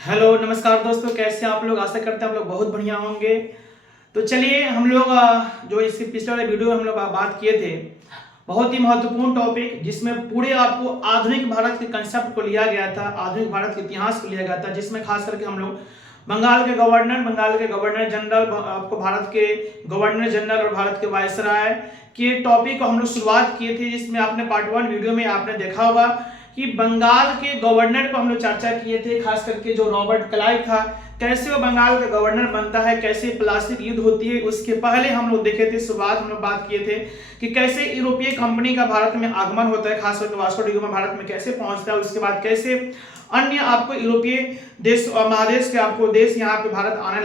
Hello नमस्कार दोस्तों, कैसे हैं आप लोग। आशा करते हैं आप लोग बहुत बढ़िया होंगे। तो चलिए हम लोग जो इसके पिछले वाले वीडियो में हम लोग बात किए थे, बहुत ही महत्वपूर्ण टॉपिक जिसमें पूरे आपको आधुनिक भारत के कंसेप्ट को लिया गया था, आधुनिक भारत के इतिहास को लिया गया था, जिसमें खास करके हम लोग बंगाल के गवर्नर जनरल, आपको भारत के गवर्नर जनरल और भारत के वायसराय के टॉपिक को हम लोग शुरुआत किए थे, जिसमें आपने पार्ट 1 वीडियो में आपने देखा होगा कि बंगाल के गवर्नर को हम लोग चर्चा किए थे, खास करके जो रॉबर्ट क्लाइव था, कैसे वो बंगाल का गवर्नर बनता है, कैसे प्लास्टिक युद्ध होती है। उसके पहले हम लोग देखे थे, शुरुआत हम लोग बात किए थे कि कैसे यूरोपीय कंपनी का भारत में आगमन होता है, खासकर वास्को डी गामा भारत में कैसे पहुंचता है, उसके बाद कैसे अन्य आपको यूरोपीय देश और महादेश के आपको देश यहाँ पे भारत आने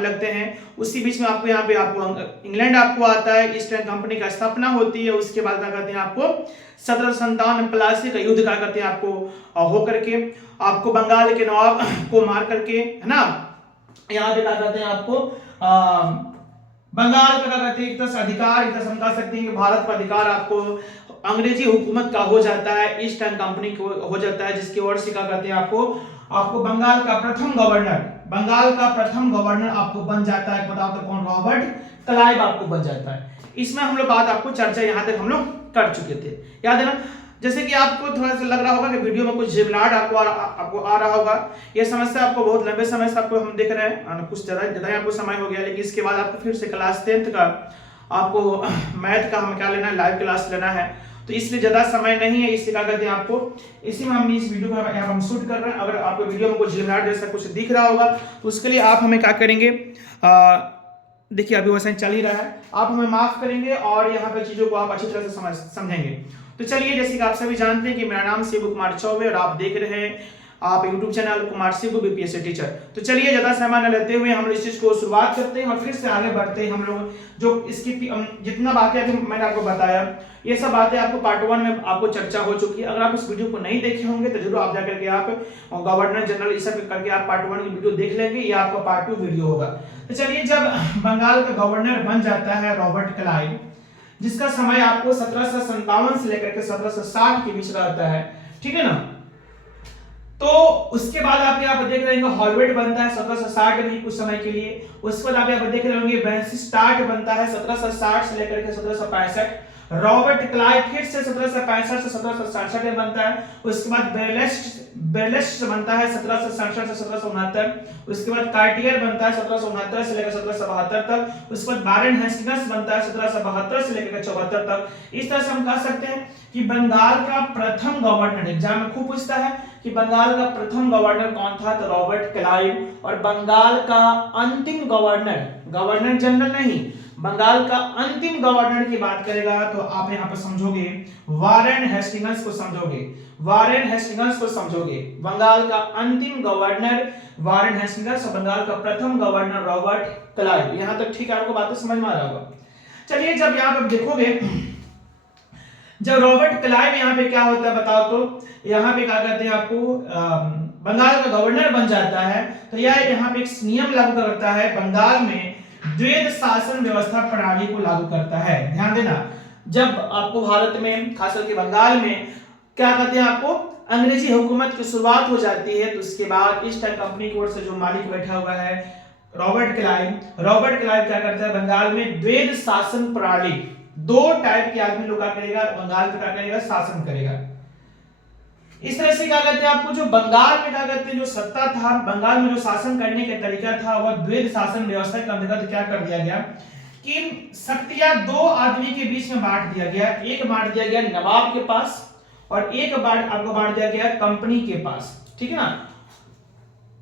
लगते हैं। उसी बीच में आपको यहाँ पे आपको इंग्लैंड आपको आता है, ईस्ट इंडिया कंपनी का स्थापना होती है। उसके बाद क्या कहते हैं आपको 1757 प्लासी का युद्ध क्या कहते हैं आपको हो करके आपको बंगाल के नवाब को मार करके, है ना, यहाँ पे क्या कहते हैं आपको बंगाल का क्या कहते हैं एक तरह से अधिकार, एक तरह से कह सकते हैं कि भारत का अधिकार आपको अंग्रेजी हुकूमत का हो जाता है, ईस्ट इंडिया कंपनी को हो जाता है, जिसकी ओर से क्या कहते हैं आपको बंगाल का प्रथम गवर्नर आपको बन जाता है। बताओ तो कौन? रॉबर्ट क्लाइव आपको बन जाता है। इसमें हम लोग बात आपको चर्चा यहाँ तक हम लोग कर चुके थे, याद है ना। जैसे कि आपको थोड़ा सा लग रहा होगा कि वीडियो में कुछ झिमलाहट आपको आ रहा होगा, यह समस्या आपको बहुत लंबे समय से आपको हम देख रहे हैं, कुछ ज्यादा ही आपको समय हो गया, लेकिन इसके बाद आपको फिर से क्लास 10th का आपको मैथ का हम क्या लेना है, लाइव क्लास लेना है, तो इसलिए ज्यादा समय नहीं है। इससे क्या कहते हैं आपको इसी में हम इस वीडियो को हम शूट कर रहे हैं। अगर आपको वीडियो में कुछ झिमलाहट जैसा कुछ दिख रहा होगा तो उसके लिए आप हमें क्या करेंगे, देखिए अभी वैसा चल ही रहा है, आप हमें माफ करेंगे और यहाँ पे चीजों को आप अच्छी तरह से समझेंगे। तो चलिए, जैसे कि आप सभी जानते हैं कि मेरा नाम शिव कुमार चौबे और आप देख रहे हैं आप YouTube channel Kumar Shiv BPSC teacher. तो चलिए ज्यादा समय न लेते हुए हम इस चीज को शुरुआत करते हैं और फिर से आगे बढ़ते हैं। हम लोग जो इसकी जितना बातें अभी मैंने आपको बताया, ये सब बातें आपको पार्ट 1 में आपको चर्चा हो चुकी है। अगर आप इस वीडियो को नहीं देखे होंगे तो जरूर आप जाकर के आप गवर्नर जनरल इस सब करके आप पार्ट 1 की वीडियो देख लेंगे, ये आपका पार्ट 2 वीडियो होगा। तो चलिए, जब बंगाल का गवर्नर बन जाता है रॉबर्ट क्लाइव, जिसका समय आपको 1757 से लेकर के 1760 के बीच रहता है, ठीक है ना। तो उसके बाद आप यहाँ पर देख रहे हैं हॉलवेट बनता है 1760 में कुछ समय के लिए। उसके बाद आप यहाँ पर देख रहे होंगे वेंसिस्टार्ट बनता है 1760 से लेकर के 1765। रॉबर्ट क्लाइव फिर से 1765 से 1767 में बनता है। उसके बाद बेरलेस्ट बनता है 1767 से 1769। उसके बाद कार्टियर बनता है 1769 से लेकर 1772 तक। उसके बाद वारेन हेस्टिंग्स बनता है 1772 से लेकर 74 तक। इस तरह से हम कह सकते हैं कि बंगाल का प्रथम गवर्नर, एग्जाम में खूब पूछता है कि बंगाल का प्रथम गवर्नर कौन था, तो रॉबर्ट क्लाइव। और बंगाल का अंतिम गवर्नर जनरल नहीं, बंगाल का अंतिम गवर्नर की बात करेगा तो आप यहां पर समझोगे वारेन हेस्टिंग्स को समझोगे। बंगाल का अंतिम गवर्नर वारेन हेस्टिंग्स और बंगाल का प्रथम गवर्नर रॉबर्ट क्लाइव। यहां तक ठीक है, आपको बातें समझ में आ रहा होगा। चलिए, जब यहां पर देखोगे जब रॉबर्ट क्लाइव यहाँ पे क्या होता है बताओ तो, यहाँ पे क्या कहते हैं आपको बंगाल का गवर्नर बन जाता है, तो यह यहाँ पे एक नियम लागू करता है, बंगाल में द्वैध शासन व्यवस्था प्रणाली को लागू करता है। ध्यान देना, जब आपको भारत में खासकर के बंगाल में क्या कहते हैं आपको अंग्रेजी हुकूमत की शुरुआत हो जाती है, तो उसके बाद ईस्ट इंडिया कंपनी की ओर से जो मालिक बैठा हुआ है रॉबर्ट क्लाइव क्या करता है, बंगाल में द्वैध शासन प्रणाली, दो टाइप के आदमी लोग क्या करेगा, बंगाल पे क्या करेगा, शासन करेगा। इस तरह से क्या कहते हैं आपको जो बंगाल में क्या कहते हैं जो सत्ता था, बंगाल में जो शासन करने का तरीका था वह द्वैध शासन व्यवस्था के अंतर्गत क्या कर दिया गया कि शक्तियां दो आदमी के बीच में बांट दिया गया। एक बांट दिया गया नवाब के पास और एक आपको बांट दिया गया कंपनी के पास, ठीक है ना।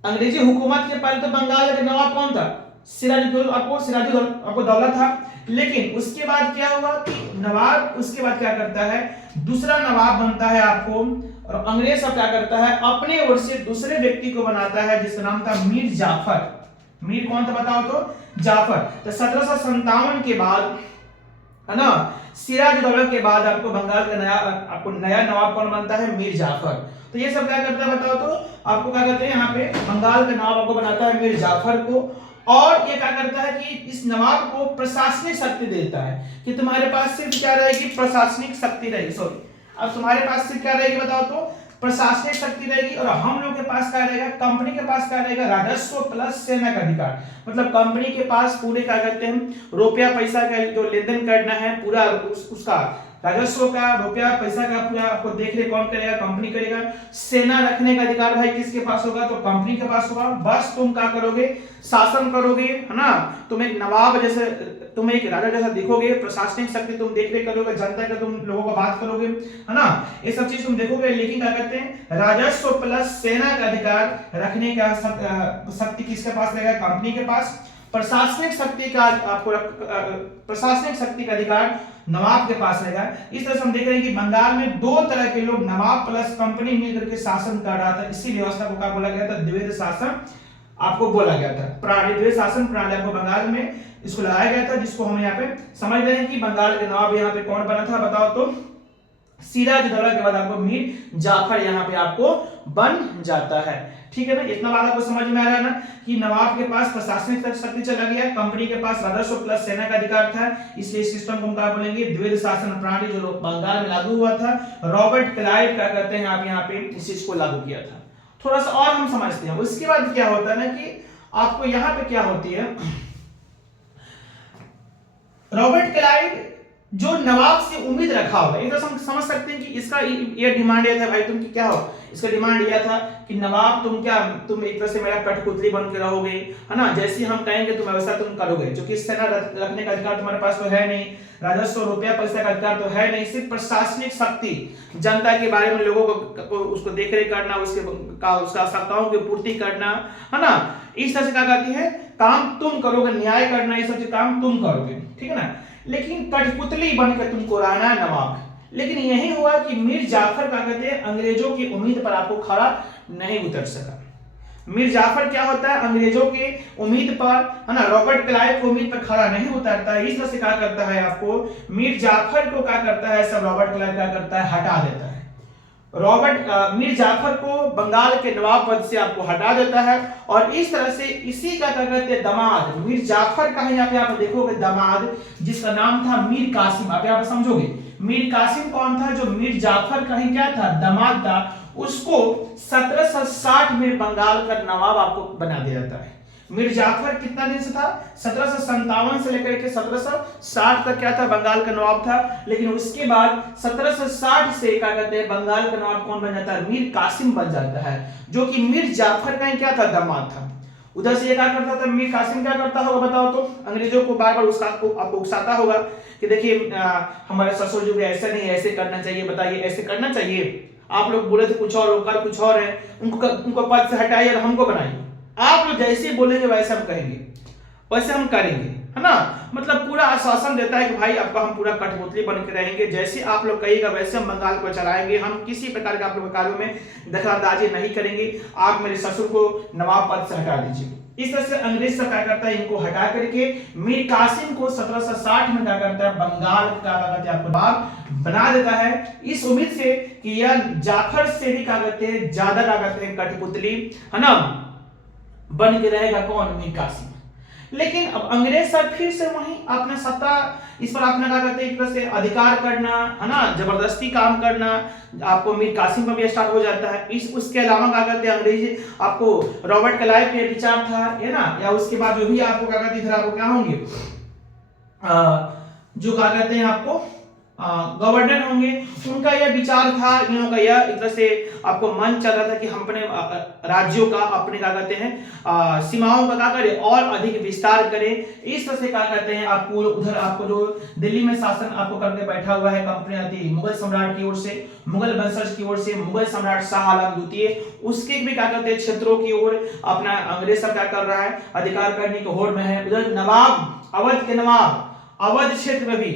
अंग्रेजी हुकूमत के पहले तो बंगाल का नवाब कौन था, सिराजुद्दौला था, लेकिन उसके बाद क्या हुआ कि नवाब उसके बाद क्या करता है, दूसरा नवाब बनता है आपको, और अंग्रेज सब क्या करता है अपने ओर से दूसरे व्यक्ति को बनाता है जिसका नाम था मीर जाफर। मीर कौन था बताओ तो, जाफर। तो 1757 के बाद, है ना, सिराजुद्दौला के बाद आपको बंगाल का नया नवाब कौन बनता है, मीर जाफर। तो ये सब क्या करता है बताओ तो, आपको क्या कहते हैं यहाँ पे बंगाल का नवाब आपको बनाता है मीर जाफर को, और ये क्या करता है कि इस नवाब को प्रशासनिक शक्ति देता है कि तुम्हारे पास सिर्फ क्या रहेगी, प्रशासनिक शक्ति रहेगी। सॉरी, अब तुम्हारे पास सिर्फ क्या रहेगी बताओ तो, प्रशासनिक शक्ति रहेगी, और हम लोग के पास क्या रहेगा, कंपनी के पास क्या रहेगा, राजस्व प्लस सेना का अधिकार। मतलब कंपनी के पास पूरे क्या कहते हैं, रुपया पैसा का जो लेन देन करना है पूरा उसका राजस्व का, रुपया पैसा का पूरा आपको देख रेख कौन करेगा, कंपनी करेगा। सेना रखने का अधिकार भाई किसके पास होगा, तो कंपनी के पास होगा। बस तुम क्या करोगे, शासन करोगे, है ना, तुम एक नवाब जैसे, तुम एक राजा जैसा दिखोगे। प्रशासनिक शक्ति तुम देख रेख करोगे, जनता का तुम लोगों को बात करोगे, है ना, ये सब चीज तुम देखोगे। लेकिन क्या कहते हैं, राजस्व प्लस सेना का अधिकार रखने का शक्ति किसके पास रहेगा, कंपनी के पास। प्रशासनिक शक्ति का आपको प्रशासनिक शक्ति का अधिकार नवाब के पास रहेगा। इस तरह से हम देख रहे हैं कि बंगाल में दो तरह के लोग, नवाब प्लस कंपनी मिलकर के शासन कर रहा था। इसी व्यवस्था को क्या बोला गया था, द्वैध शासन आपको बोला गया था। प्रणाली, द्वैध शासन प्रणाली आपको बंगाल में इसको लगाया गया था, जिसको हम यहाँ पे समझ रहे हैं कि बंगाल के नवाब यहाँ पे कौन बना था, बताओ तो सिराजुद्दौला के बाद आपको मीर जाफर यहाँ पे आपको बन जाता है। ठीक है ना, इतना बात आपको समझ में आ रहा है ना, कि नवाब के पास प्रशासनिक शक्ति चला गया, कंपनी के पास राजस्व प्लस सेना का अधिकार था, इसलिए इस सिस्टम को हम क्या बोलेंगे, द्वैध शासन प्रणाली, जो बंगाल में लागू हुआ था। रॉबर्ट क्लाइव क्या कहते हैं आप यहाँ पे इस चीज को लागू किया था। थोड़ा सा और हम समझते हैं। उसके बाद क्या होता है ना कि आपको यहाँ पे क्या होती है, रॉबर्ट क्लाइव जो नवाब से उम्मीद रखा होगा, एक हम समझ सकते हैं कि इसका ये डिमांड ये था, भाई तुम क्या हो, इसका डिमांड यह था कि नवाब तुम एक तरह से मेरा कठपुतली बन के रहोगे, है ना, जैसे हम कहेंगे तुम वैसा तुम करोगे। जो कि सेना रखने का अधिकार तुम्हारे पास तो है नहीं, राजस्व रुपया पैसा का अधिकार तो है नहीं, सिर्फ प्रशासनिक शक्ति, जनता के बारे में लोगों को उसको देख रेख करना, उसका आवश्यकताओं की पूर्ति करना, है ना, इस तरह से क्या कहती है, काम तुम करोगे, न्याय करना, ये सब काम तुम करोगे। ठीक है ना, लेकिन कठपुतली बनकर तुमको रहना है नवाब। लेकिन यही हुआ कि मीर जाफर क्या कहते हैं, अंग्रेजों की उम्मीद पर आपको खड़ा नहीं उतर सका। मीर जाफर क्या होता है, अंग्रेजों की उम्मीद पर, है ना, रॉबर्ट क्लाइव की उम्मीद पर खड़ा नहीं उतरता है। इस तरह से क्या करता है, आपको मीर जाफर को क्या करता है, सब रॉबर्ट क्लाइव क्या करता है, हटा देता है। मीर जाफर को बंगाल के नवाब पद से आपको हटा देता है, और इस तरह से इसी का क्या कहते हैं, दामाद मीर जाफर का यहाँ पे आप देखोगे दामाद, जिसका नाम था मीर कासिम। आप यहाँ पे समझोगे मीर कासिम कौन था, जो मीर जाफर का ही क्या था, दामाद था, उसको 1760 में बंगाल का नवाब आपको बना दिया जाता है। मीर जाफर कितना दिन से था, 1757 से लेकर के 1760 तक क्या था, बंगाल का नवाब था। लेकिन उसके बाद 1760 से क्या कहते हैं, बंगाल का नवाब कौन बन जाता है, मीर कासिम बन जाता है, जो कि मीर जाफर का क्या था, दामाद था। उधर से ये क्या करता था, मीर कासिम क्या करता होगा बताओ तो, अंग्रेजों को बार बार आपको उकसाता होगा कि देखिए हमारे ससुर जो ऐसा नहीं, ऐसे करना चाहिए, बताइए ऐसे करना चाहिए, आप लोग बोले थे कुछ और, लोग कर कुछ और है, उनको पद से हटाइए और हमको बनाइए, आप लोग जैसे बोलेंगे वैसे हम कहेंगे, वैसे हम करेंगे, है ना। मतलब पूरा आश्वासन देता है कि भाई आपका हम पूरा कठपुतली बन के रहेंगे, जैसे आप लोग कहिएगा वैसे हम बंगाल को चलाएंगे, हम किसी प्रकार के आप लोगों के कार्यों में दखलंदाजी नहीं करेंगे, आप मेरे ससुर को नवाब पद से हटा दीजिए। इस तरह से अंग्रेज सब क्या करता है, इनको हटा करके मीर कासिम को 1760 में क्या करता है, बंगाल का आपको नवाब बना देता है, इस उम्मीद से कि यह जाफर से भी क्या कहते हैं, ज्यादा क्या कहते हैं, कठपुतली, है ना, बन के रहेगा कौन, मीर कासिम। लेकिन अब अंग्रेज सब फिर से वही अपना सत्ता इस पर अपना क्या कहते हैं, एक तरह से अधिकार करना, है ना, जबरदस्ती काम करना आपको मीर कासिम पर भी स्टार्ट हो जाता है। उसके अलावा क्या कहते हैं, अंग्रेज आपको रॉबर्ट क्लाइव के विचार था, है ना, या उसके बाद जो भी आपको क्या कहते हैं, इधर आपको क्या होंगे, जो क्या कहते हैं आपको गवर्नर होंगे, उनका यह विचार था, इन लोगों का यह एक तरह से आपको मन चल रहा था कि हम अपने राज्यों का, अपने क्या कहते हैं, सीमाओं का क्या करें और अधिक विस्तार करें। इस तरह से क्या कहते हैं, आपको उधर आपको जो दिल्ली में शासन आपको करके बैठा हुआ है कंपनी आती मुगल सम्राट की ओर से, मुगल वंशज की ओर से, मुगल सम्राट शाह आलम द्वितीय, उसके भी क्या कहते हैं क्षेत्रों की ओर अपना अंग्रेज सब क्या कर रहा है, अधिकार करने की होड़ में है। उधर नवाब, अवध के नवाब अवध क्षेत्र में भी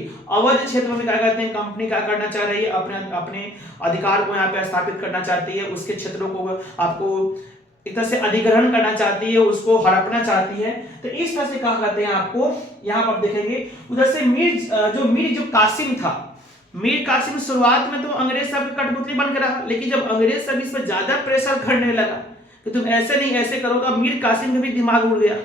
क्या कहते हैं, कंपनी क्या करना चाह रही है, अपने अधिकार को यहाँ पे स्थापित करना चाहती है, उसके क्षेत्रों को आपको एक तरह से अधिग्रहण करना चाहती है, उसको हड़पना चाहती है। तो इस तरह से क्या कहते हैं, आपको यहाँ पर आप देखेंगे उधर से मीर कासिम था, मीर कासिम शुरुआत में तो अंग्रेज सब कठपुतली बन के रहा, लेकिन जब अंग्रेज सब इस पर ज्यादा प्रेशर करने लगा कि तुम ऐसे नहीं ऐसे करो, तो मीर कासिम का भी दिमाग उड़ गया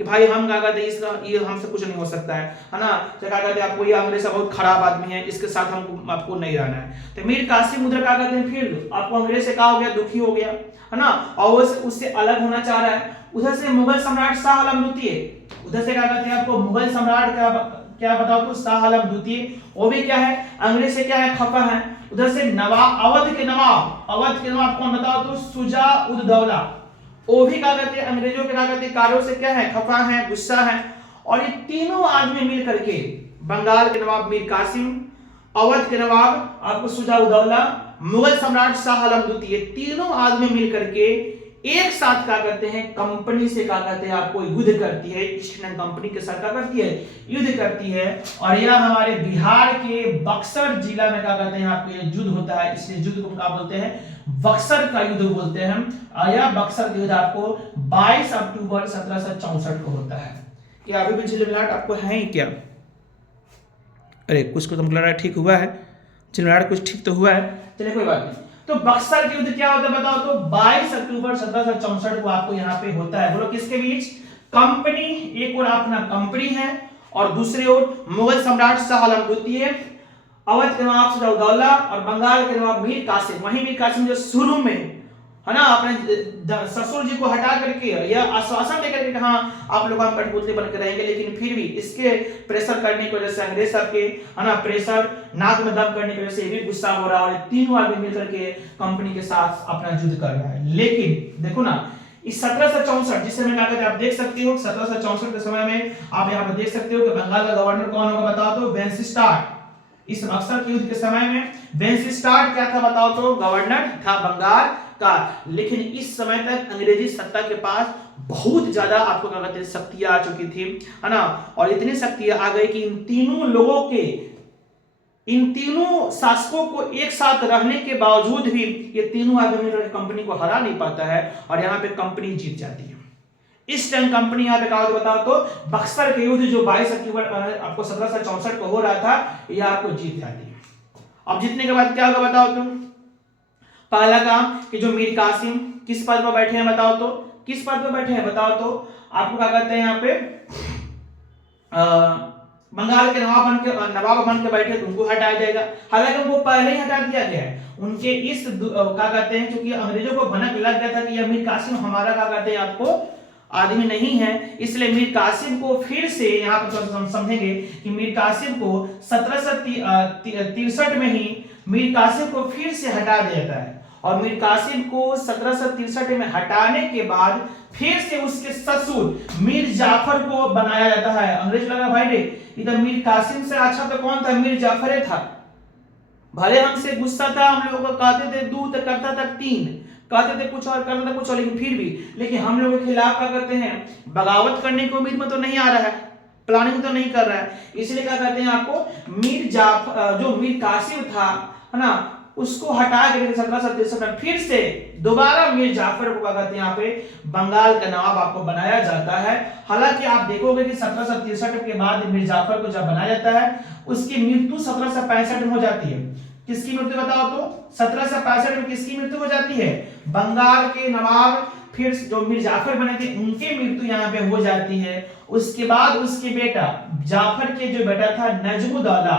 कि भाई हम क्या कहते हैं इसका ये हमसे कुछ नहीं हो सकता है ना, तो क्या कहते हैं आपको ये अंग्रेज बहुत खराब आदमी है, इसके साथ हमको आपको नहीं रहना है। तो मीर कासिम उधर क्या कहते हैं फिर आपको अंग्रेज से क्या हो गया, दुखी हो गया है ना, और वो उससे अलग होना चाह रहा है। उधर से मुगल सम्राट शाह आलम द्वितीय, उधर से क्या कहते हैं आपको मुगल सम्राट का क्या बताओ तो शाह आलम द्वितीय, वो भी क्या है अंग्रेज से क्या है खफा है। उधर से नवाब अवध के नवाब कौन बताओ तो शुजा उद दौला, वो भी क्या कहते हैं अंग्रेजों के क्या कहते हैं कार्यों से क्या है खफा है, गुस्सा है। और ये तीनों आदमी मिल करके बंगाल के नवाब मीर कासिम, अवध के नवाब आपको शुजा उद दौला, मुगल सम्राट शाह आलम द्वितीय, तीनों आदमी मिल करके एक साथ क्या करते हैं कंपनी से क्या कहते हैं आपको युद्ध करती है, ईस्ट इंडियन कंपनी के साथ क्या करती है युद्ध करती है। और यह हमारे बिहार के बक्सर जिला में क्या कहते हैं आपको ये युद्ध होता है, इसलिए युद्ध को क्या बोलते हैं बक्सर का युद्ध बोलते हैं हम। यह बक्सर का युद्ध आपको 22 अक्टूबर 1764 को होता है। क्या अभी भी झिलमिलाहट आपको है ही क्या? अरे कुछ को तो लग रहा है ठीक हुआ है, झिलमिलाहट कुछ ठीक तो हुआ है, चलिए कोई बात नहीं। तो बक्सर के युद्ध क्या होता है बताओ तो 22 अक्टूबर 1764 को आपको यहाँ पे होता है। बोलो किसके बीच? कंपनी, एक और अपना कंपनी है और दूसरी ओर मुगल सम्राट शाह आलम द्वितीय, अवध के नवाब शुजा-उद-दौला और बंगाल के नवाब मीर कासिम। वही मीर कासिम जो शुरू में है ना अपने ससुर जी को हटा करके यह आश्वासन देकर के कहा आप लोग हम कठपुतली बनकर रहेंगे, लेकिन फिर भी इसके प्रेशर करने की वजह से अंग्रेज सब के है ना प्रेशर नाक में दम करने की वजह से ये भी गुस्सा हो रहा है और तीनों आदमी मिलकर के कंपनी के साथ अपना युद्ध कर रहा है। लेकिन देखो ना इस 1764 जिस समय क्या कहते हैं आप देख सकते हो 1764 के समय में आप यहाँ पे देख सकते हो कि बंगाल का गवर्नर कौन होगा बताओ तो वेंसिस्टार्ट। इस बक्सर के युद्ध के समय में वेंसिस्टार्ट क्या था बताओ तो गवर्नर था बंगाल का। लेकिन इस समय तक अंग्रेजी सत्ता के पास बहुत ज्यादा आपको क्या कहते हैं शक्तियां आ चुकी थी है ना, और इतनी शक्तियां आ गई कि इन तीनों लोगों के इन तीनों शासकों को एक साथ रहने के बावजूद भी ये तीनों आदमी कंपनी को हरा नहीं पाता है और यहाँ पे कंपनी जीत जाती है। इस टाइम कंपनी यहाँ पे कहा बताओ तो बक्सर के युद्ध जो 22 अक्टूबर आपको 1764 को हो रहा था ये आपको जीत जाती है। अब जीतने के बाद क्या होगा बताओ तुम? पहला काम कि जो मीर कासिम किस पद पर बैठे हैं बताओ तो, किस पद पर बैठे हैं बताओ तो आपको क्या कहते हैं यहाँ पे बंगाल के नवाब बन के बैठे तो उनको हटाया जाएगा। हालांकि उनको पहले ही हटा दिया गया है। उनके इस क्या कहते हैं क्योंकि अंग्रेजों को भनक लग गया था कि यह मीर कासिम हमारा क्या कहते हैं आपको आदमी नहीं है, इसलिए मीर कासिम को फिर से यहाँ पर हम समझेंगे कि मीर कासिम को 1763 में ही मीर कासिम को फिर से हटा दिया जाता है। और मीर कासिम को 1763 में हटाने के बाद फिर से उसके ससुर मीर जाफर को बनाया जाता है। अंग्रेज लगा भाई रे इधर मीर कासिम से अच्छा तो कौन था? मीर जाफर था। भले हमसे गुस्सा था, हम लोगों को कहते थे 2 तो करता था 3, कहते थे कुछ और करता था कुछ और, लेकिन फिर भी लेकिन हम लोगों के खिलाफ क्या करते हैं बगावत करने की उम्मीद में तो नहीं आ रहा है, प्लानिंग तो नहीं कर रहा है, इसलिए क्या कहते हैं आपको मीर जाफर जो मीर कासिम था है ना उसको हटा के 1763 में फिर से दोबारा मीर जाफर को क्या कहते हैं यहाँ पे बंगाल का नवाब आपको बनाया जाता है। हालांकि आप देखोगे कि 1763 के बाद मीर जाफर को जब बनाया जाता है उसकी मृत्यु 1765 में हो जाती है। किसकी मृत्यु बताओ तो? 1765 में किसकी मृत्यु हो जाती है? बंगाल के नवाब फिर जो मीर जाफर बने थे उनकी मृत्यु यहाँ पे हो जाती है। उसके बाद उसके बेटा जाफर के जो बेटा था नजमुद्दौला,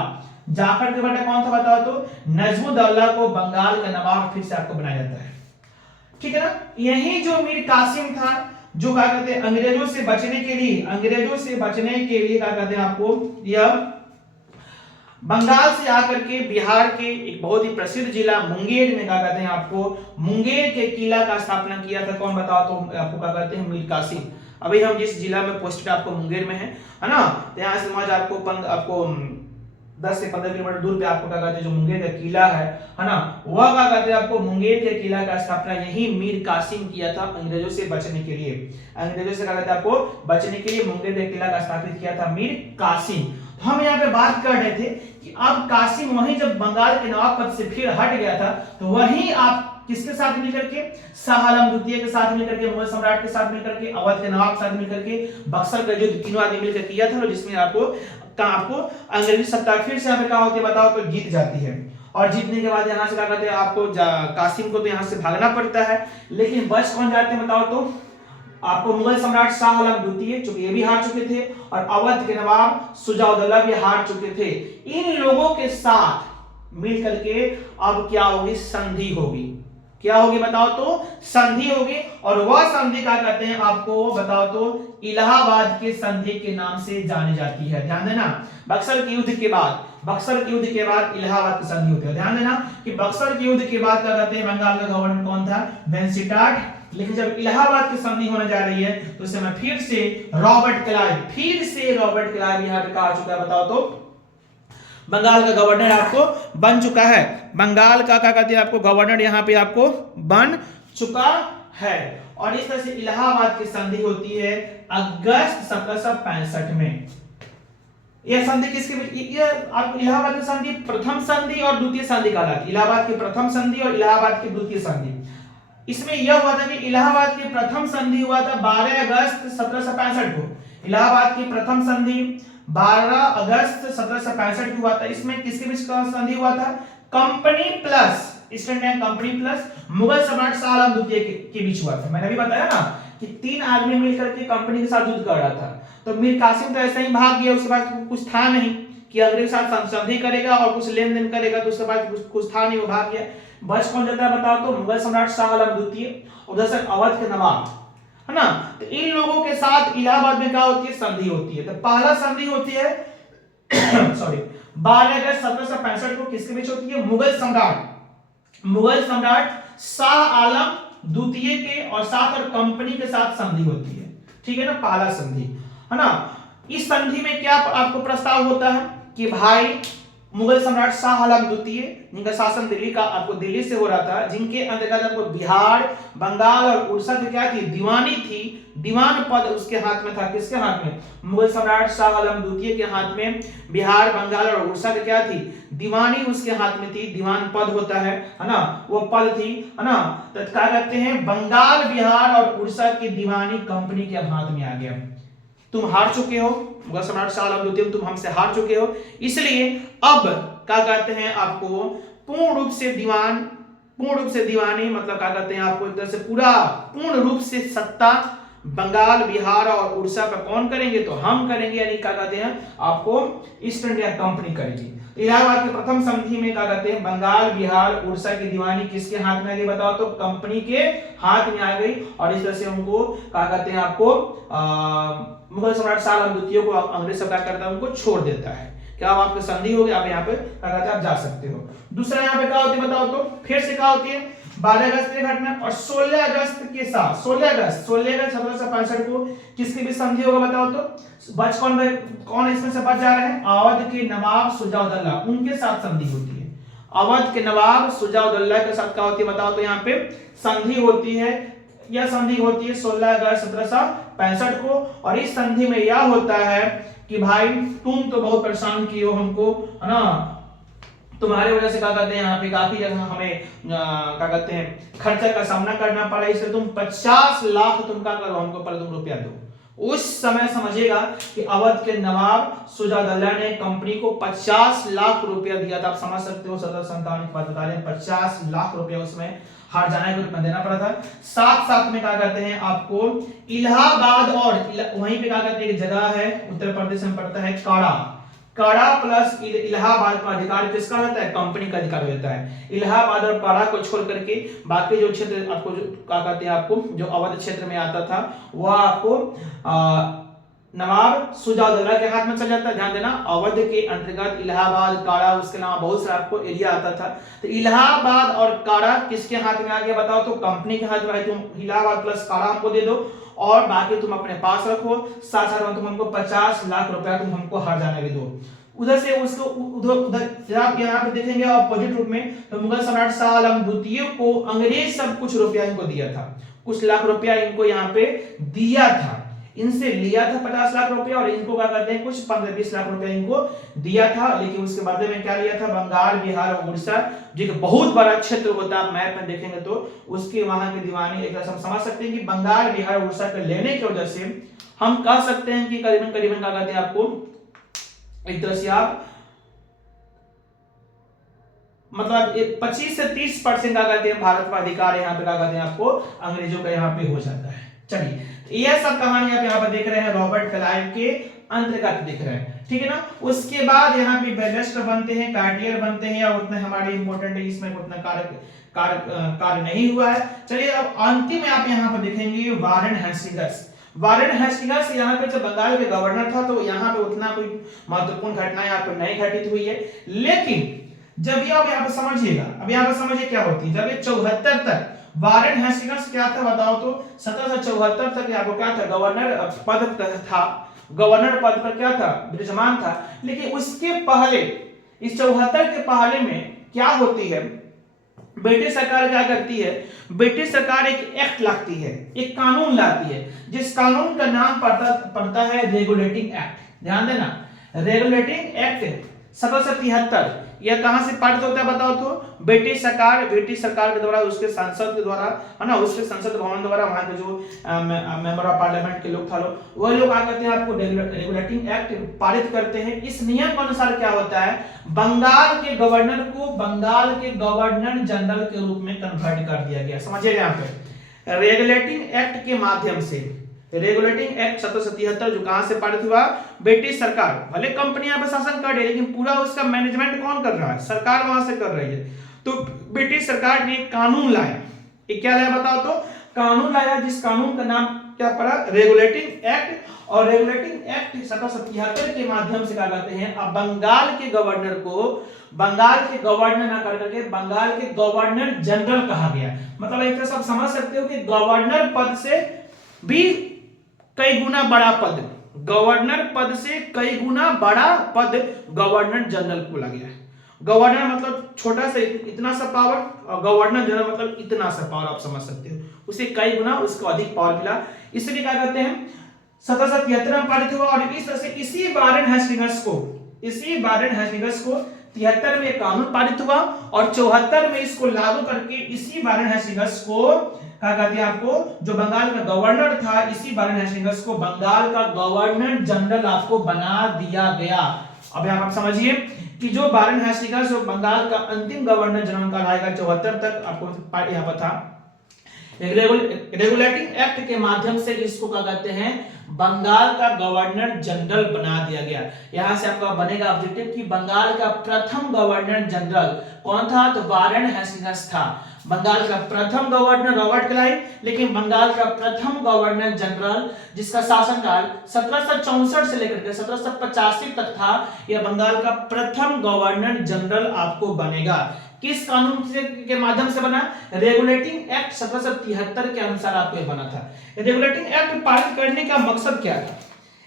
जाफर के बेटा कौन था बताओ तो? नजमुद्दौला को बंगाल का नवाब फिर से आपको बनाया जाता है। ठीक है ना। यही जो मीर कासिम था जो क्या कहते हैं अंग्रेजों से बचने के लिए क्या कहते हैं आपको यह बंगाल से आकर के बिहार के एक बहुत ही प्रसिद्ध जिला मुंगेर में क्या कहते हैं आपको मुंगेर के किला का स्थापना किया था। कौन बताओ तो? आपको क्या कहते हैं मीर कासिम। अभी हम जिस जिला में पोस्टेड आपको मुंगेर में है ना, तो यहाँ से मान आपको 10 से 15 किलोमीटर दूर पे आपको क्या कहते हैं जो मुंगेर का किला है ना, वह क्या कहते हैं आपको मुंगेर के किला का स्थापना यही मीर कासिम किया था अंग्रेजों से बचने के लिए। अंग्रेजों से क्या कहते हैं आपको बचने के लिए मुंगेर के किला का स्थापित किया था मीर कासिम। तो हम यहाँ पे बात कर रहे थे कि अब कासिम वहीं जब बंगाल के नवाब पद से फिर हट गया था तो वहीं आप किसके साथ मिलकर के शाह आलम द्वितीय के साथ मिलकर के मुगल सम्राट के साथ मिलकर के अवध के नवाब के साथ मिलकर के बक्सर का जो तीनों आदमी मिलकर किया था जिसमें आपको अंग्रेजी सत्ता फिर से हमें क्या होती है बताओ तो जीत जाती है। और जीतने के बाद यहाँ से क्या कहते हैं आपको कासिम को तो यहाँ से भागना पड़ता है, लेकिन बच कौन जाते हैं बताओ तो? आपको मुगल सम्राट शाह आलम द्वितीय, चूंकि ये भी हार चुके थे, और अवध के नवाब शुजाउद्दौला भी हार चुके थे। इन लोगों के साथ मिल करके अब क्या होगी, संधि होगी। क्या होगी बताओ तो, संधि होगी। और वह संधि क्या कहते हैं आपको बताओ तो, इलाहाबाद के संधि के नाम से जानी जाती है। ध्यान देना, बक्सर के युद्ध के बाद, बक्सर के युद्ध के बाद इलाहाबाद की संधि होती है। ध्यान देना कि बक्सर के युद्ध के बाद क्या कहते हैं, बंगाल का गवर्नर कौन था, वेंसिटाट। लेकिन जब इलाहाबाद की संधि होने जा रही है तो उस समय फिर से रॉबर्ट क्लाइव, फिर से रॉबर्ट क्लाइव यहाँ पे कहा चुका है बताओ तो, बंगाल का गवर्नर आपको बन चुका है। बंगाल का क्या कहते हैं आपको, गवर्नर यहाँ पे आपको बन चुका है। और इस तरह से इलाहाबाद की संधि होती है अगस्त 1765 में। यह संधि किसके बीच, ये आपको इलाहाबाद की संधि प्रथम संधि और द्वितीय संधि कहलाती है। इलाहाबाद की प्रथम संधि और इलाहाबाद की द्वितीय संधि। इसमें यह हुआ था कि इलाहाबाद की प्रथम संधि हुआ था 12 अगस्त 1765 को। इलाहाबाद की प्रथम संधि 12 अगस्त 1765 को हुआ था। इसमें किसके बीच का संधि हुआ था, company plus east India company plus Mughal सम्राट शाह आलम द्वितीय के बीच हुआ था। मैंने अभी बताया ना कि 3 आदमी मिलकर के कंपनी के साथ युद्ध कर रहा था। तो मीर कासिम तो ऐसे ही भाग गया, उसके बाद कुछ था नहीं कि अंग्रेज के साथ संधि करेगा और कुछ लेन देन करेगा, तो उसके बाद कुछ था नहीं, वो भाग गया। बच कौन जाता है बताओ तो, मुगल सम्राट शाह आलम द्वितीय, उधर से अवध के नवाब, है ना। तो इन लोगों के साथ इलाहाबाद में क्या होती है, संधि होती है। तो पहला संधि होती है सॉरी 12 अगस्त 1765 को किसके बीच होती है, मुगल सम्राट शाह आलम द्वितीय के और साथ और कंपनी के साथ संधि होती है। ठीक है ना, पहला संधि, है ना। इस संधि में क्या आपको प्रस्ताव होता है कि भाई मुगल सम्राट शाह आलम द्वितीय, जिनका शासन दिल्ली का आपको दिल्ली से हो रहा था, जिनके अंतर्गत आपको बिहार, बंगाल और उड़ीसा की क्या थी, दीवानी थी, दीवान पद उसके हाथ में था। किसके हाथ में, मुगल सम्राट शाह आलम द्वितीय के हाथ में बिहार, बंगाल और उड़ीसा की क्या थी, दीवानी उसके हाथ में थी। दीवान पद होता है ना, वो पद थी, है ना। तो क्या कहते हैं, बंगाल, बिहार और उड़ीसा की दीवानी कंपनी के हाथ में आ गया। तुम हार चुके हो, मुगल सम्राट शाह आलम द्वितीय, तुम हमसे हार चुके हो, इसलिए अब क्या कहते हैं आपको, पूर्ण रूप से दीवानी मतलब क्या कहते हैं आपको, एक तरह से पूरा पूर्ण रूप से सत्ता बंगाल, बिहार और उड़ीसा पर कौन करेंगे, तो हम करेंगे, यानी क्या कहते हैं आपको, ईस्ट इंडिया कंपनी करेगी। इलाहाबाद के प्रथम संधि में क्या कहते हैं, बंगाल, बिहार, उड़ीसा की दीवानी किसके हाथ में आ गई बताओ तो, कंपनी के हाथ में आ गई। और इस तरह से उनको क्या कहते हैं आपको, मुगल सम्राट शाह आलम द्वितीय को अंग्रेज सरकार करता है, उनको छोड़ देता है। क्या आपके संधि हो गया, आप यहाँ पे क्या कहते हैं आप जा सकते हो। दूसरा यहाँ पे क्या होती है बताओ तो, फिर से क्या होती है, 12 अगस्त की घटना और 16 अगस्त के साथ 16 अगस्त 1765 को किसके बीच संधि होगा बताओ तो, बच कौन इसमें से बच जा रहे हैं, अवध के नवाब शुजाउद्दौला, उनके साथ संधि होती है। अवध के नवाब शुजाउद्दौला के साथ क्या होती है बताओ तो, यहाँ पे संधि होती है। यह संधि होती है 16 अगस्त 1765 को। और इस संधि में यह होता है कि भाई तुम तो बहुत परेशान किए हो हमको, है ना, तुम्हारे वजह से क्या कहते हैं यहाँ पे काफी जगह हमें क्या कहते हैं खर्चा का सामना करना पड़ा, इसलिए तुम 50 लाख तुम क्या करो हमको, पर तुम रुपया दो। उस समय समझिएगा कि अवध के नवाब शुजाउद्दौला ने कंपनी को 50 लाख रुपया दिया था। आप समझ सकते हो 1757 के बाद बता रहे 50 लाख रुपया उसमें हार जाने को देना पड़ा था। साथ साथ में क्या कहते हैं आपको, इलाहाबाद और वहीं पे क्या कहते हैं जगह है उत्तर प्रदेश में पड़ता है काड़ा प्लस इलाहाबाद का अधिकार किसका रहता है, कंपनी का अधिकार रहता है। इलाहाबाद और काड़ा को छोड़ करके बाकी जो क्षेत्र आपको जो क्या कहते हैं आपको, जो अवध क्षेत्र में आता था वह आपको नवाब शुजाउद्दौला के हाथ में चल जाता है। ध्यान देना, अवध के अंतर्गत इलाहाबाद, काड़ा, उसके अलावा बहुत सारा आपको एरिया आता था। तो इलाहाबाद और काड़ा किसके हाथ में आ गया बताओ तो, कंपनी के हाथ में। तुम इलाहाबाद प्लस काड़ा हमको दे दो और बाकी तुम अपने पास रखो, साथ साथ तुम हमको 50 लाख रुपया तुम हमको हर जाने भी दो। उधर से उसको उधर आप यहाँ पे देखेंगे अपोजिट रूप में, तो मुगल सम्राट शाह आलम द्वितीय को अंग्रेज सब कुछ रुपया इनको दिया था, कुछ लाख रुपया इनको यहाँ पे दिया था, इनसे लिया था 50 लाख रुपया और इनको क्या करते हैं कुछ 15-20 लाख रुपया इनको दिया था। लेकिन उसके बदले में क्या लिया था, बंगाल, बिहार और उड़ीसा, जो कि बहुत बड़ा क्षेत्र होता है, आप मैप में देखेंगे तो उसके वहां की दीवानी एक तरह से हम समझ सकते हैं कि बंगाल, बिहार और उड़ीसा के लेने की वजह से हम कह सकते हैं कि करीबन करीबन क्या कहते हैं आपको, एक तरह से आप मतलब 25 से 30% क्या कहते हैं भारत का अधिकार यहाँ पे क्या कहते हैं आपको अंग्रेजों का यहाँ पे हो जाता है। चलिए यह सब कहानी आप यहाँ पर देख रहे हैं रॉबर्ट क्लाइव के अंतर्गत दिख रहे हैं, ठीक है ना। उसके बाद यहाँ पे बेलेस्टर बनते हैं, कार्टियर बनते हैं, या उतने हमारे इंपॉर्टेंट है, इसमें उतना कार्य नहीं हुआ है। चलिए अब अंतिम में आप यहाँ पर देखेंगे वारेन हेस्टिंग्स। वारेन हेस्टिंग्स यहाँ पे जब बंगाल के गवर्नर था तो यहाँ पे उतना कोई महत्वपूर्ण घटना यहाँ पे नहीं घटित हुई है। लेकिन जब ये आप यहाँ पे समझिएगा, अब यहाँ पे समझिए क्या होती है, जब ये 74 तक वारेन हेस्टिंग्स क्या था बताओ तो, 1774 तक यहाँ पे क्या था, गवर्नर पद था, गवर्नर पद पर क्या था, विराजमान था। लेकिन उसके पहले, इस 74 के पहले में क्या होती है, ब्रिटिश सरकार क्या करती है, ब्रिटिश सरकार एक एक्ट लाती है, एक कानून लाती है, जिस कानून का नाम पड़ता है रेगुलेटिंग एक्ट। ध्यान देना, रेगुलेटिंग एक्ट 1773 यह कहां से पारित होता है बताओ तो, ब्रिटिश सरकार के द्वारा, उसके संसद के द्वारा, है ना, उसके संसद भवन द्वारा, वहां के जो मेंबर ऑफ पार्लियामेंट के लोग था वो लोग क्या करते हैं, आपको रेगुलेटिंग एक्ट पारित करते हैं। इस नियम के अनुसार क्या होता है, बंगाल के गवर्नर को बंगाल के गवर्नर जनरल के रूप में कन्वर्ट कर दिया गया। समझिएगा यहाँ पे रेगुलेटिंग एक्ट के माध्यम से, रेगुलेटिंग एक्ट 1773 जो कहां से पारित हुआ, ब्रिटिश सरकार, भले कंपनियां पर शासन कर रही है लेकिन पूरा उसका मैनेजमेंट कौन कर रहा है, सरकार वहां से कर रही है। तो ब्रिटिश सरकार ने एक कानून लाया, ये क्या लाया बताओ तो, कानून लाया जिस कानून का नाम क्या पड़ा, रेगुलेटिंग एक्ट। और रेगुलेटिंग एक्ट 1773 के माध्यम से क्या कहते हैं, अब बंगाल के गवर्नर को बंगाल के गवर्नर ना करके बंगाल के गवर्नर जनरल कहा गया। मतलब एक तरह से आप समझ सकते हो कि गवर्नर पद से भी कई गुना बड़ा पद, गवर्नर पद से कई गुना बड़ा पद गवर्नर जनरल को लग गया। गवर्नर मतलब छोटा सा इतना सा पावर, और गवर्नर जनरल मतलब इतना सा पावर, आप समझ सकते हो, उसे कई गुना उसको अधिक पावर मिला। इसलिए क्या कहते हैं 1773 में पारित हुआ। और इस तरह से इसी वारेन हेस्टिंग्स को 73 में कानून पारित हुआ और 74 में इसको लागू करके इसी वारेन हेस्टिंग्स को क्या कहते हैं आपको, जो बंगाल का गवर्नर था, इसी वारेन हेस्टिंग्स को बंगाल का गवर्नर जनरल आपको बना दिया गया। अब यहां आप समझिए कि जो वारेन हेस्टिंग्स जो बंगाल का अंतिम गवर्नर जनरल कहलाएगा 74 तक आपको यहाँ पर था। रेगुलेटिंग एक्ट के माध्यम से इसको क्या कहते हैं, बंगाल का गवर्नर जनरल बना दिया गया। यहां से आपका बनेगा ऑब्जेक्टिव कि बंगाल का प्रथम गवर्नर जनरल कौन था, तो वारेन हेस्टिंग्स था। बंगाल का प्रथम गवर्नर रॉबर्ट क्लाइव, लेकिन बंगाल का प्रथम गवर्नर जनरल जिसका शासनकाल 1764 से लेकर के 1785 तक था, यह बंगाल का प्रथम गवर्नर जनरल आपको बनेगा। किस कानून के माध्यम से बना, रेगुलेटिंग एक्ट 1773 के अनुसार आपको यह बना था। रेगुलेटिंग एक्ट पारित करने का मकसद क्या था,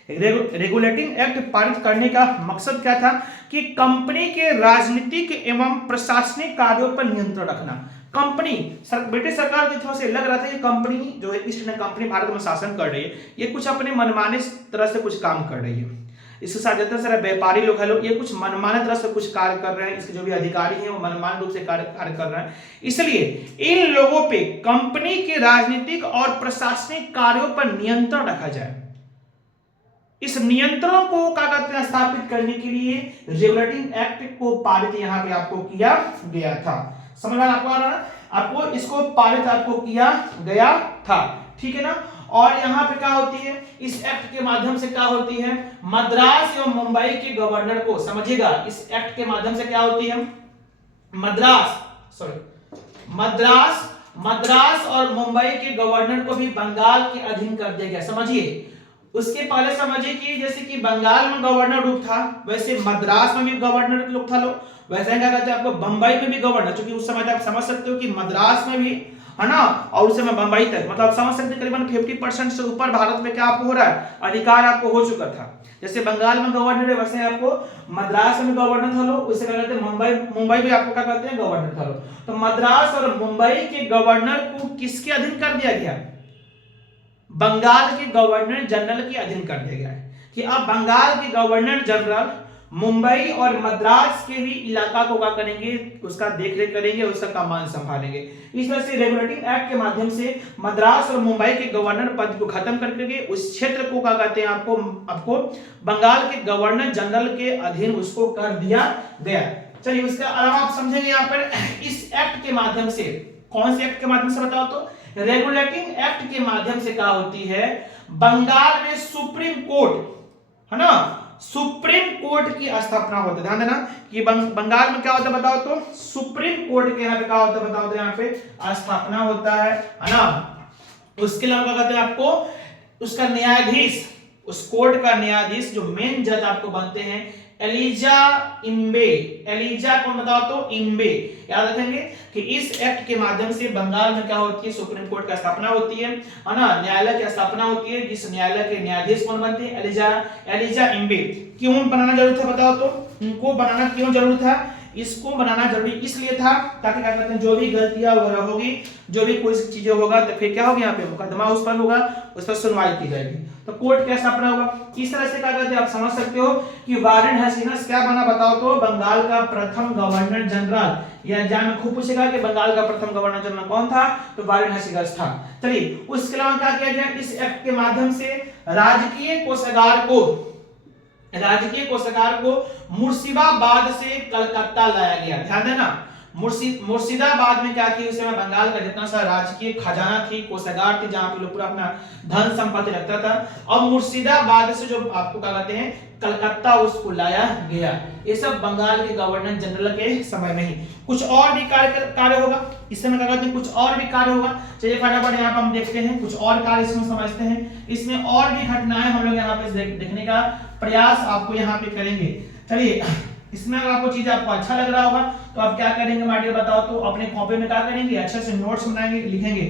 रेगुलेटिंग एक्ट पारित करने का मकसद क्या था कि कंपनी के राजनीतिक एवं प्रशासनिक कार्यों पर नियंत्रण रखना। कंपनी ब्रिटिश सरकार की तरफ से लग रहा था कि कंपनी जो है ईस्ट इंडिया कंपनी भारत में शासन कर रही है, ये कुछ अपने मनमाने तरह से कुछ काम कर रही है। इसके साथ जितने सारे व्यापारी लोग हैं, ये कुछ मनमाने तरह से कुछ कार्य कर रहे हैं, इसके जो भी अधिकारी हैं वो मनमाने रूप से कार्य कर रहे हैं। इसलिए इन लोगों पे कंपनी के राजनीतिक और प्रशासनिक कार्यों पर नियंत्रण रखा जाए। इस नियंत्रण को क्या कहते हैं, स्थापित करने के लिए रेगुलेटिंग एक्ट को पारित यहाँ पे आपको किया गया था। समझ में आपको आ रहा है, आपको इसको पारित आपको किया गया था, ठीक है ना। और यहाँ पे क्या होती है, इस एक्ट के माध्यम से क्या होती है, मद्रास एवं मुंबई के गवर्नर को, समझिएगा इस एक्ट के माध्यम से क्या होती है, मद्रास और मुंबई के गवर्नर को भी बंगाल के अधीन कर दिया गया। समझिए, उसके पहले समझिए कि जैसे कि बंगाल में गवर्नर रूप था, वैसे मद्रास में भी गवर्नर लोग था लोग, वैसे क्या कहते हैं आपको बंबई में भी गवर्नर, क्योंकि उस समय आप समझ सकते हो कि मद्रास में भी, है ना, और उस समय बंबई तक, मतलब आप समझ सकते हैं करीबन 50% से ऊपर भारत में क्या आपको हो रहा है, अधिकार आपको हो चुका था। जैसे बंगाल में गवर्नर है, वैसे आपको मद्रास में गवर्नर था लोग, उसे क्या कहते हैं मुंबई भी आपको क्या कहते हैं, गवर्नर था लोग। तो मद्रास और मुंबई के गवर्नर को किसके अधीन कर दिया गया, बंगाल के गवर्नर जनरल के अधीन कर दिया गया है कि अब बंगाल के गवर्नर जनरल मुंबई और मद्रास के भी इलाका को क्या करेंगे, उसका देखरेख करेंगे, उसका कमान संभालेंगे। इस तरह से रेगुलेटिंग एक्ट के माध्यम से मद्रास और मुंबई के गवर्नर पद को खत्म करके उस क्षेत्र को क्या कहते हैं, आपको बंगाल के गवर्नर जनरल के अधीन उसको कर दिया गया। चलिए उसके अलावा आप समझेंगे यहाँ पर इस एक्ट के माध्यम से कौन से एक्ट के माध्यम से बताओ तो? रेगुलेटिंग एक्ट के माध्यम से क्या होती है, बंगाल में सुप्रीम कोर्ट, है ना, सुप्रीम कोर्ट की स्थापना होती है। ध्यान देना कि बंगाल में क्या होता है बताओ तो, सुप्रीम कोर्ट के यहाँ पे क्या होता है बताओ तो, यहाँ पे स्थापना होता है ना। उसके अलावा क्या कहते हैं आपको, उसका न्यायाधीश, उस कोर्ट का न्यायाधीश जो मेन जज आपको बनते हैं, एलिजा इम्बे। एलिजा कौन बताओ तो? इम्बे। याद रखेंगे कि इस एक्ट के माध्यम से बंगाल में क्या होती है, सुप्रीम कोर्ट का स्थापना होती है ना, न्यायालय की स्थापना होती है, जिस न्यायालय के न्यायाधीश कौन बनते हैं, एलिजा इम्बे। क्यों बनाना जरूरी था बताओ तो? इनको बनाना क्यों जरूरी था? इसको बनाना जरूरी इसलिए था ताकि क्या कहते हैं, जो भी गलतियां वगैरह होगी, जो भी कोई चीजें होगा तो फिर क्या होगा, यहाँ पे मुकदमा उस पर होगा, उस पर सुनवाई की जाएगी, तो कोर्ट क्या स्थापना होगा। इस तरह से क्या कहते हैं आप समझ सकते हो कि वारेन हैस्टिंग्स क्या बना बताओ तो, बंगाल का प्रथम गवर्नर जनरल। या एग्जाम में खूब पूछेगा कि बंगाल का प्रथम गवर्नर जनरल कौन था, तो वारेन हैस्टिंग्स था। चलिए उसके अलावा क्या किया गया, इस एक्ट के माध्यम से राजकीय कोषागार को मुर्शिदाबाद से कलकत्ता लाया गया। ध्यान देना, मुर्शिदाबाद में क्या थी उस समय, बंगाल का जितना सा राजकीय खजाना थी, कोषागार थी, जहां पे लोग पूरा अपना धन संपत्ति रखता था, और मुर्शिदाबाद से जो आपको क्या कहते हैं, कलकत्ता उसको लाया गया। ये सब बंगाल के गवर्नर जनरल के समय में ही। कुछ और भी कार्य होगा इस समय, क्या कहते हैं, कुछ और भी कार्य होगा। चलिए फटाफट यहाँ पर हम देखते हैं, कुछ और कार्य इसमें समझते हैं। इसमें और भी घटनाएं हम लोग यहाँ पे देखने का प्रयास आपको यहाँ पे करेंगे। चलिए इसमें अगर आपको चीज आपको अच्छा लग रहा होगा तो आप क्या करेंगे माय डियर बताओ तो, अपने कॉपी में क्या करेंगे, अच्छे से नोट्स बनाएंगे, लिखेंगे,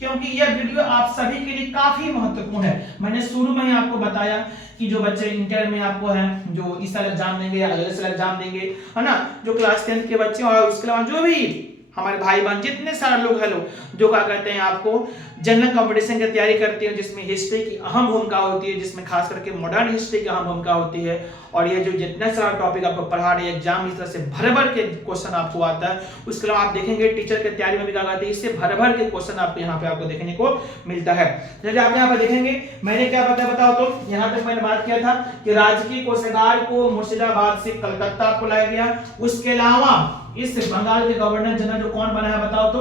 क्योंकि यह वीडियो आप सभी के लिए काफी महत्वपूर्ण है। मैंने शुरू में ही आपको बताया कि जो बच्चे इंटर में आपको हैं, जो इस साल एग्जाम देंगे या अगले साल एग्जाम देंगे, है ना, जो क्लास 10 के बच्चे और उसके अलावा जो भी हमारे भाई बहन जितने सारे लोग हैं, लोग जो क्या करते हैं आपको जनरल कंपटीशन की तैयारी करते हैं, जिसमें हिस्ट्री की अहम भूमिका होती है, जिसमें खास करके मॉडर्न हिस्ट्री की अहम भूमिका होती है, और ये जो जितने सारा टॉपिक आपको पढ़ा रहे हैं एग्जाम, इस तरह से भर भर के क्वेश्चन आपको आता है। उसके अलावा आप देखेंगे टीचर की तैयारी में भी क्या करते हैं, इससे भर भर के क्वेश्चन आपको यहाँ पे आपको देखने को मिलता है। जैसे आप यहाँ पर देखेंगे, मैंने क्या बताओ तो, यहाँ तक मैंने बात किया था कि राजकीय कोषागार को मुर्शिदाबाद से कलकत्ता आपको लाया गया। उसके अलावा इस बंगाल के गवर्नर जनरल जो कौन बना है बताओ तो,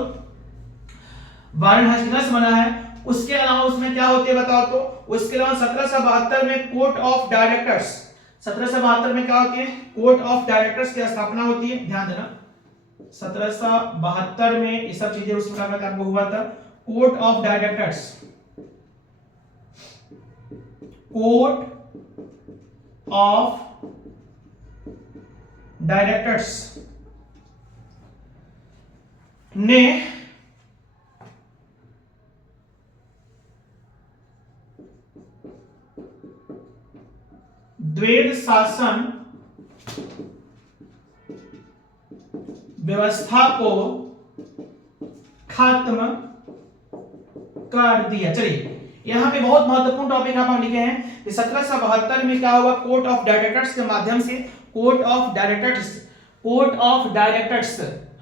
वारेन हैस्टिंग्स बना है। उसके अलावा उसमें क्या होती है बताओ तो, उसके अलावा 1772 में कोर्ट ऑफ डायरेक्टर्स, 1772 में क्या होती है, कोर्ट ऑफ डायरेक्टर्स की स्थापना होती है। ध्यान देना 1772 में ये सब चीजें उस प्रकार का आपको हुआ था, court of directors, court of directors ने द्वैध शासन व्यवस्था को खत्म कर दिया। चलिए यहां पे बहुत महत्वपूर्ण टॉपिक आप लिखे हैं कि 1772 में क्या हुआ, कोर्ट ऑफ डायरेक्टर्स के माध्यम से, कोर्ट ऑफ डायरेक्टर्स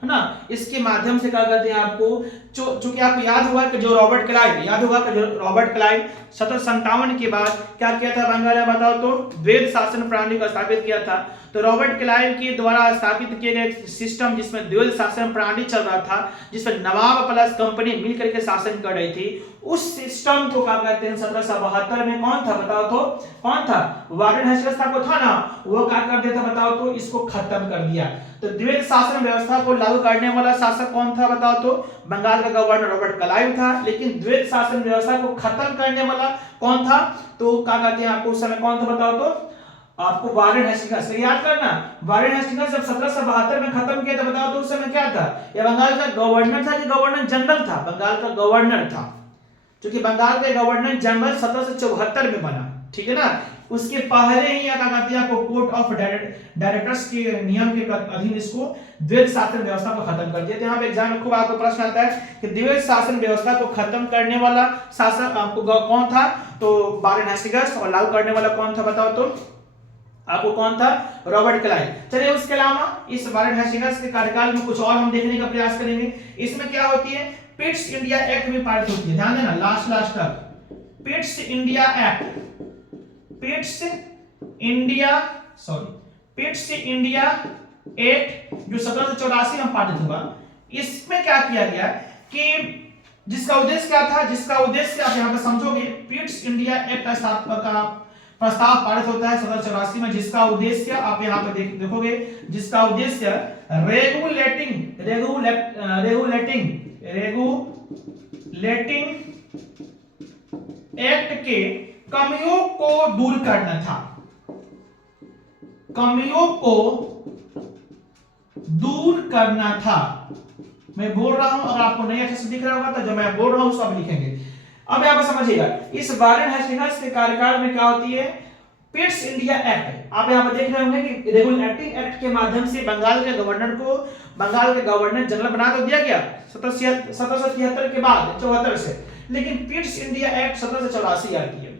है ना, इसके माध्यम से क्या करते हैं आपको, चूंकि आपको याद होगा कि जो रॉबर्ट क्लाइव 1757 के बाद क्या किया था बंगाल में बताओ तो, द्वैध शासन प्रणाली को स्थापित किया था। तो रॉबर्ट क्लाइव के द्वारा स्थापित किए गए सिस्टम जिसमें द्वैध शासन प्रणाली चल रहा था, जिसमें नवाब प्लस कंपनी मिलकर के शासन कर रही थी, उस सिस्टम को क्या कहते हैं 1772 में कौन था बताओ तो, कौन था, वारेन हैस्टिंग्स को था ना, वो क्या कर दिया था बताओ तो, इसको खत्म कर दिया। तो द्वैध शासन व्यवस्था को लागू करने वाला शासक कौन था बताओ तो, बंगाल का गवर्नर रॉबर्ट क्लाइव था। लेकिन द्वैध शासन व्यवस्था को खत्म करने वाला कौन था, तो क्या कहते हैं आपको उस समय कौन था बताओ तो, आपको वारेन हैस्टिंग्स। याद करना, वारेन हैस्टिंग्स जब 1772 में खत्म किया था बताओ तो उस समय क्या था, यह बंगाल का गवर्नर था कि गवर्नर जनरल था, बंगाल का गवर्नर था, क्योंकि बंगाल का गवर्नर जनरल 1774 में बना, ठीक है ना। उसके पहले ही क्या कहते हैं आपको, कोर्ट ऑफ डायरेक्टर्स के नियम के अधीन इसको द्वैध शासन व्यवस्था को खत्म कर दिया। तो यहाँ पे एग्जाम में खूब आपको प्रश्न आता है कि द्वैध शासन व्यवस्था को खत्म करने वाला शासक आपको कौन था, तो वारेन हैस्टिंग्स, और लागू करने वाला कौन था बताओ तो, आपको कौन था, रॉबर्ट क्लाइव। चलिए उसके अलावा इस वारेन हैस्टिंग्स के कार्यकाल में कुछ और हम देखने का प्रयास करेंगे। इसमें क्या होती है, पिट्स इंडिया एक्ट में पारित होती है। ध्यान देना लास्ट तक, पिट्स इंडिया एक्ट जो 1784 में पारित हुआ, इसमें क्या किया गया कि जिसका उद्देश्य क्या था, जिसका उद्देश्य आप यहाँ पे समझोगे, पिट्स इंडिया एक्ट का प्रस्ताव पारित होता है 1784 में, जिसका उद्देश्य आप यहाँ पे देखोगे, जिसका उद्देश्य रेगुलेटिंग एक्ट के कमियों को दूर करना था, कमियों को दूर करना था। मैं बोल रहा हूं, अगर आपको नहीं अच्छे से दिख रहा होगा तो जो मैं बोल रहा हूं उसको आप लिखेंगे। अब यहाँ पर समझिएगा, इस वारेन हेस्टिंग्स के कार्यकाल में क्या होती है, पिट्स इंडिया एक्ट, आप यहाँ पर देख रहे होंगे कि रेगुलेटिंग एक्ट के माध्यम से बंगाल के गवर्नर को बंगाल के गवर्नर जनरल बना तो दिया गया 1773 के बाद 74 से, लेकिन पिट्स इंडिया एक्ट 1784 आती है।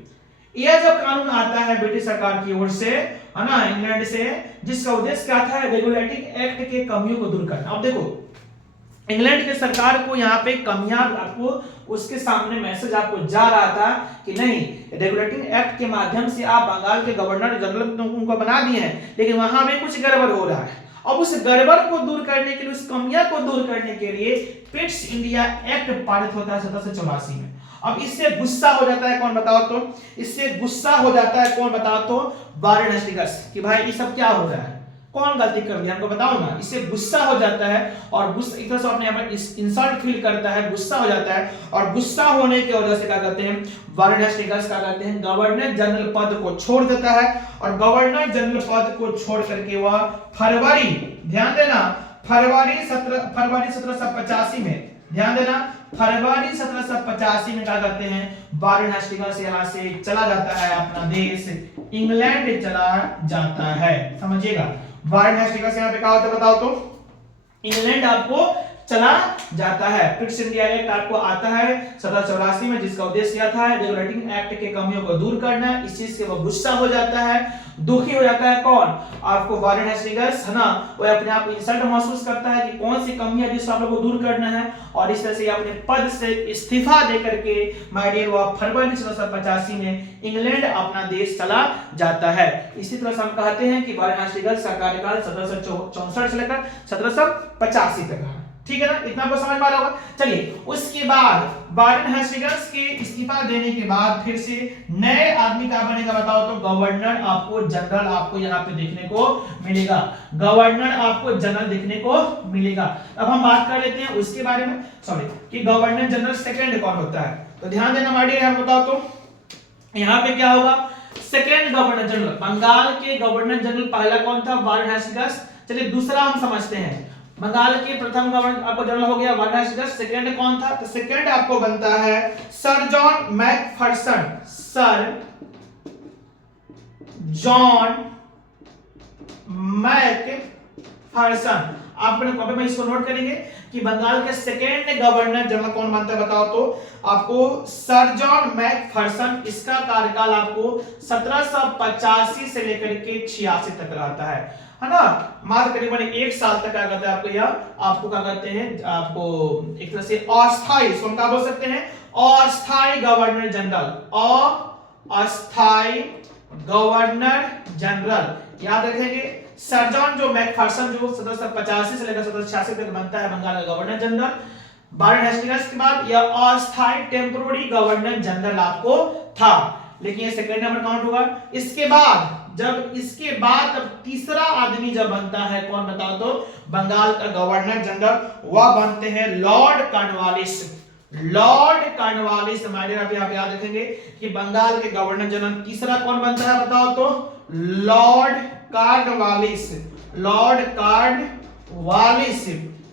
यह जब कानून आता है ब्रिटिश सरकार की ओर से, है ना, इंग्लैंड से, जिसका उद्देश्य क्या था, रेगुलेटिंग एक्ट के कमियों को दूर करना। अब देखो, इंग्लैंड की सरकार को यहाँ पे कमियां, आपको उसके सामने मैसेज आपको जा रहा था कि नहीं, रेगुलेटिंग एक्ट के माध्यम से आप बंगाल के गवर्नर जनरल उनको बना दिए हैं, लेकिन वहां में कुछ गड़बड़ हो रहा है। अब उस गड़बड़ को दूर करने के लिए, उस कमियां को दूर करने के लिए पिट्स इंडिया एक्ट पारित होता है 1784 में। अब इससे गुस्सा हो जाता है कौन बताओ तो, इससे गुस्सा हो जाता है कौन बताओ तो, वारेन हेस्टिंग्स, कि भाई ये सब क्या हो रहा है, कौन गलती कर दिया हमको बताओ ना। इससे गुस्सा हो जाता है और गुस्सा एक तरह से अपने यहाँ पर इंसल्ट फील करता है, गुस्सा हो जाता है, और गुस्सा होने की वजह से क्या करते हैं, वारेन हेस्टिंग्स क्या करते हैं, गवर्नर जनरल पद को छोड़ देता है, और गवर्नर जनरल पद को छोड़ करके वह फरवरी, ध्यान देना, फरवरी 1785 में, ध्यान देना, फरवरी 1785 में क्या करते हैं, वारेन हेस्टिंग्स यहाँ से चला जाता है, अपना देश इंग्लैंड चला जाता है। समझिएगा, वारेन हेस्टिंग्स यहाँ पे क्या होता है बताओ तो, इंग्लैंड आपको चला जाता है। पिट्स इंडिया एक्ट आपको आता है 1784 में, जिसका उद्देश्य क्या था, रेगुलेटिंग एक्ट के कमियों को दूर करना। इस चीज से वो गुस्सा हो जाता है, दुखी हो जाता है कौन, आपको वारेन हेस्टिंग्स, है ना, वो अपने आप इंसल्ट महसूस करता है कि कौन सी कमी है जिसको आप लोगों को दूर करना है, और इस तरह से अपने पद से इस्तीफा दे करके माय डियर वो फरवरी 1785 में इंग्लैंड अपना देश चला जाता है। इसी तरह से हम कहते हैं कि वारेन हेस्टिंग्स का कार्यकाल 1764 से लेकर 1785 तक है। ठीक है ना, इतना आपको समझ में आ रहा होगा। चलिए, उसके बाद वारेन हेस्टिंग्स के इस्तीफा देने के बाद फिर से नए आदमी का बनेगा बताओ तो, गवर्नर आपको जनरल आपको यहाँ पे देखने को मिलेगा, गवर्नर आपको जनरल देखने को मिलेगा। अब हम बात कर लेते हैं उसके बारे में, सॉरी, कि गवर्नर जनरल सेकंड कौन होता है। तो ध्यान देना माय डियर, आप बताओ तो यहाँ पे क्या होगा, सेकंड गवर्नर जनरल, बंगाल के गवर्नर जनरल पहला कौन था, वारेन हेस्टिंग्स। चलिए दूसरा हम समझते हैं, बंगाल के प्रथम गवर्नर आपको जनरल हो गया वारेन हेस्टिंग्स, सेकंड कौन था, तो सेकंड आपको बनता है sir John Macpherson, sir John Macpherson. आप अपने कॉपी में इसको नोट करेंगे कि बंगाल के सेकंड गवर्नर जनरल कौन बनता है बताओ तो, आपको सर जॉन मैकफर्सन। इसका कार्यकाल आपको 1785 से लेकर के 86 तक रहता है ना, मात्र करीबन 1 साल तक क्या करते हैं आपको, यह आपको क्या करते हैं, आपको एक तरह से अस्थायी, इसको हम क्या बोल सकते हैं, अस्थायी गवर्नर जनरल, अस्थायी गवर्नर जनरल, याद रखेंगे। सर जॉन जो मैकफर्सन जो 1785 से लेकर 1786 तक बनता है बंगाल का गवर्नर जनरल। वारेन हेस्टिंग्स के बाद यह अस्थायी टेम्पोररी गवर्नर जनरल आपको था, लेकिन ये सेकंड नंबर काउंट होगा। इसके बाद तब तीसरा आदमी जब बनता है कौन बताओ तो, बंगाल का गवर्नर जनरल, वह बनते हैं लॉर्ड कॉर्नवालिस। लॉर्ड कॉर्नवालिस, हमारे आप यहाँ पे याद रखेंगे कि बंगाल के गवर्नर जनरल तीसरा कौन बनता है बताओ तो, लॉर्ड कॉर्नवालिस, लॉर्ड कॉर्नवालिस,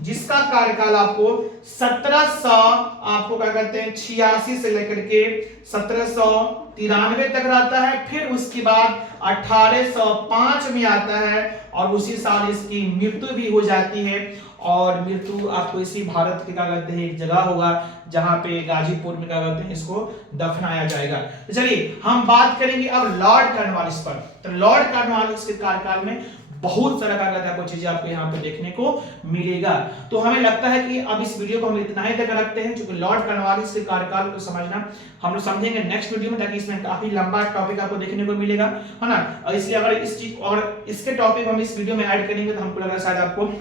जिसका कार्यकाल आपको 1700 आपको क्या कहते हैं 86 से लेकर के 1793 तक रहता है। फिर उसके बाद 1805 में आता है और उसी साल इसकी मृत्यु भी हो जाती है, और मृत्यु आपको इसी भारत के क्या कहते हैं एक जगह होगा जहां पे गाजीपुर में क्या कहते हैं इसको दफनाया जाएगा। तो चलिए हम बात करेंगे अब लॉर्ड कॉर्नवालिस पर। तो लॉर्ड कॉर्नवालिस के कार्यकाल में बहुत सारा क्या कहते हैं कुछ चीजें आपको यहाँ पे देखने को मिलेगा। तो हमें लगता है कि अब इस वीडियो को हम इतना ही तक रखते हैं, क्योंकि लॉर्ड कॉर्नवालिस के कार्यकाल को समझना हम लोग समझेंगे नेक्स्ट वीडियो में, ताकि इसमें काफी लंबा टॉपिक आपको देखने को मिलेगा, है ना। और इसलिए अगर इस चीज और इसके टॉपिक हम इस वीडियो में ऐड करेंगे तो हमको लग रहा है शायद आपको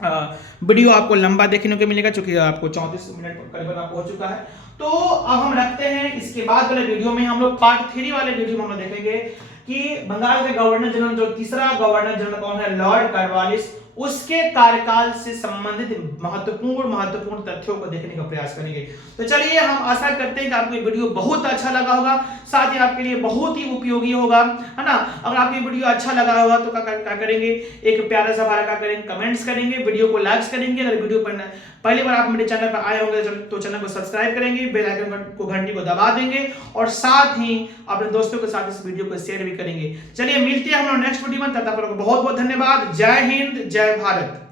वीडियो आपको लंबा देखने को मिलेगा, चूंकि आपको 34 मिनट करीबन आपको हो चुका है। तो अब हम रखते हैं, इसके बाद वाले वीडियो में हम लोग पार्ट 3 वाले वीडियो में हम लोग देखेंगे कि बंगाल के गवर्नर जनरल, जो तीसरा गवर्नर जनरल कौन है, लॉर्ड कॉर्नवालिस, उसके कार्यकाल से संबंधित महत्वपूर्ण तथ्यों को देखने का प्रयास करेंगे। तो चलिए, हम आशा करते हैं कि आपको ये वीडियो बहुत अच्छा लगा होगा, साथ ही आपके लिए बहुत ही उपयोगी होगा, है ना। अगर आपको ये वीडियो अच्छा लगा होगा तो क्या करेंगे, एक प्यारा सा हमारा क्या करेंगे, कमेंट्स करेंगे, वीडियो को लाइक्स करेंगे। अगर वीडियो पर पहली बार आप मेरे चैनल पर आए होंगे तो चैनल को सब्सक्राइब करेंगे, बेल आइकन को घंटी को दबा देंगे और साथ ही अपने दोस्तों के साथ इस वीडियो को शेयर भी करेंगे। चलिए, मिलते हैं हम लोग नेक्स्ट वीडियो में, तब तक आपको बहुत बहुत धन्यवाद। जय हिंद, जय भारत।